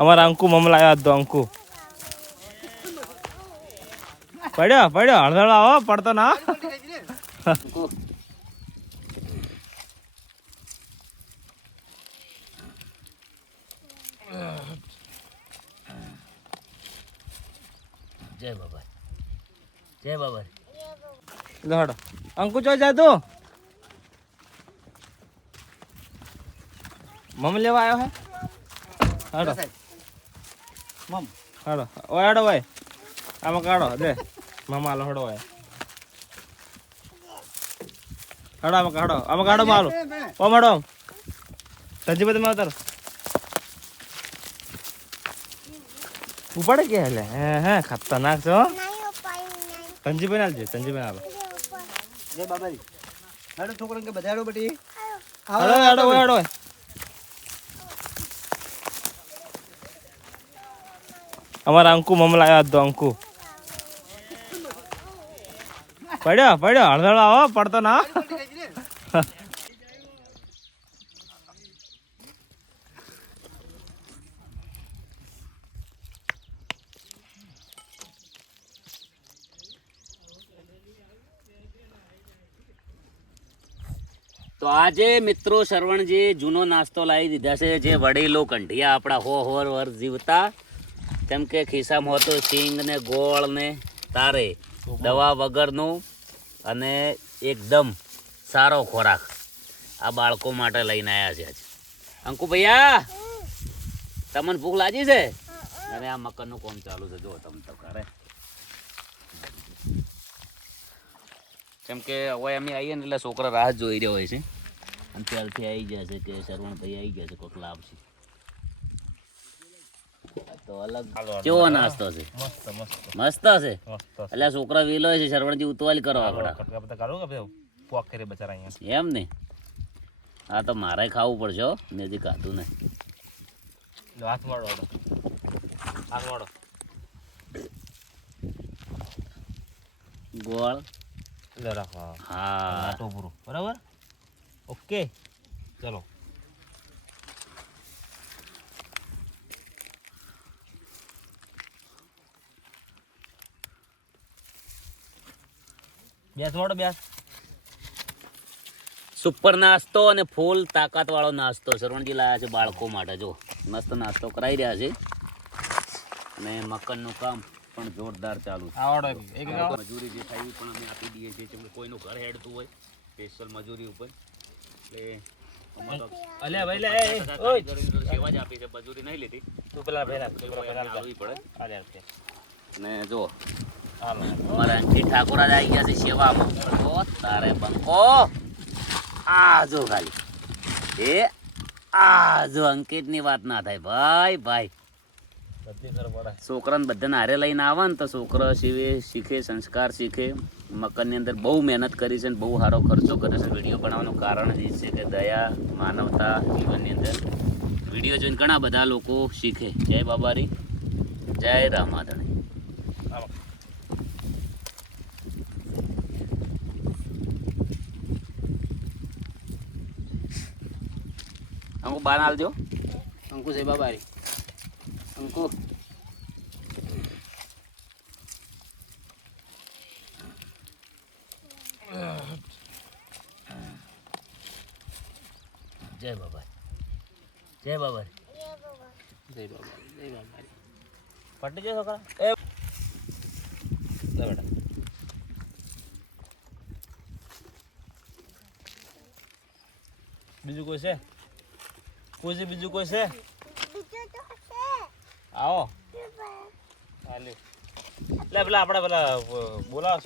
અમારા અંકુ મમલા આવ્યા તો અંકુ પડ્યો હળદળો આવો પડતો ના જય બાબા જય બાબા લહડો અંકુ ચો જાય તું મમ લેવા આવ્યો હે હાડો મમ હાડો ઓય હાડો ભાઈ આમાં કાઢો દે મામા લો હડો ભાઈ હાડો આમાં કાઢો માલો ઓ મેડમ સંજીપતિ માં ઉતર ઉપાડે કે હેલે હે ખતરનાક છો સંજીભાઈ આલજે સંજીભાઈ આલો જય બાબા હાડો છોકરા કે બધાડો બટી હાડો અમારા અંકુ મમલા આવ્યા તો અંકુ પડ્યો હળદળો આવો પડતો ના તો આજે મિત્રો શ્રવણજી જૂનો નાસ્તો લાવી દીધા છે જે વડીલો કંઠિયા આપણા વર્ષ જીવતા કેમ કે ખિસ્સામાં હોતો સિંગ ને ગોળ ને તારે દવા વગરનું અને એકદમ સારો ખોરાક આ બાળકો માટે લઈને આવ્યા છે આજે અંકુ ભૈયા તમને ભૂખ લાગી છે અને આ મકરનું કામ ચાલુ છે જો તમે તો કરે કેમ કે હવે અમે આવીએ ને એટલે છોકરા રાહ જોઈ રહ્યા હોય છે અને ત્યારથી આવી જશે કે શ્રવણભાઈ આવી ગયા છે કોઈક લાવશે તો અલગ કેવો નાસ્તો છે મસ્ત છે એટલે છોકરા વેલો છે શ્રવણજી ઉતવાલી કરો આપડા એમ ને હા તો મારે ખાવું પડશે ને હજી ખાધું નહીં ગોળ હા બરાબર ઓકે ચલો સુપર નાસ્તો અને ફૂલ તાકાત વાળો નાસ્તો શ્રવણજી લાયા છે બાળકો માટે જો મસ્ત નાસ્તો કરાવી રહ્યા છે અને મકનનું કામ પણ જોરદાર ચાલુ છે મજૂરી જે થાય પણ અમે આપી દઈએ છીએ કેમ કે કોઈનું ઘર હેડતું હોય સ્પેશિયલ મજૂરી ઉપર એટલે સેવા જ આપી છે મજૂરી નહીં લીધી આવવી પડે અને જો અમારા અંકિત ઠાકોર જ આવી ગયા છે સેવામાં તો તારે બંકો આ જો ખાલી એ આ જો અંકિતની વાત ના થાય ભાઈ છોકરાને બધાને હારે લઈને આવે ને તો છોકરા શીખે સંસ્કાર શીખે મકરની અંદર બહુ મહેનત કરી છે અને બહુ સારો ખર્ચો કરે છે વિડીયો બનાવવાનું કારણ એ છે કે દયા માનવતા જીવનની અંદર વિડીયો જોઈને ઘણા બધા લોકો શીખે જય બાબારી જય રામાધણી અંકુ બાર આલજો અંકુ જય બાબારી અંકુ જય બાબા જય બાબા જય બાબા પટી જાય છોકરા એ બેટા બીજું કોઈ છે બીજું કોઈ છે આવો લે પેલા આપણે પેલા બોલાવો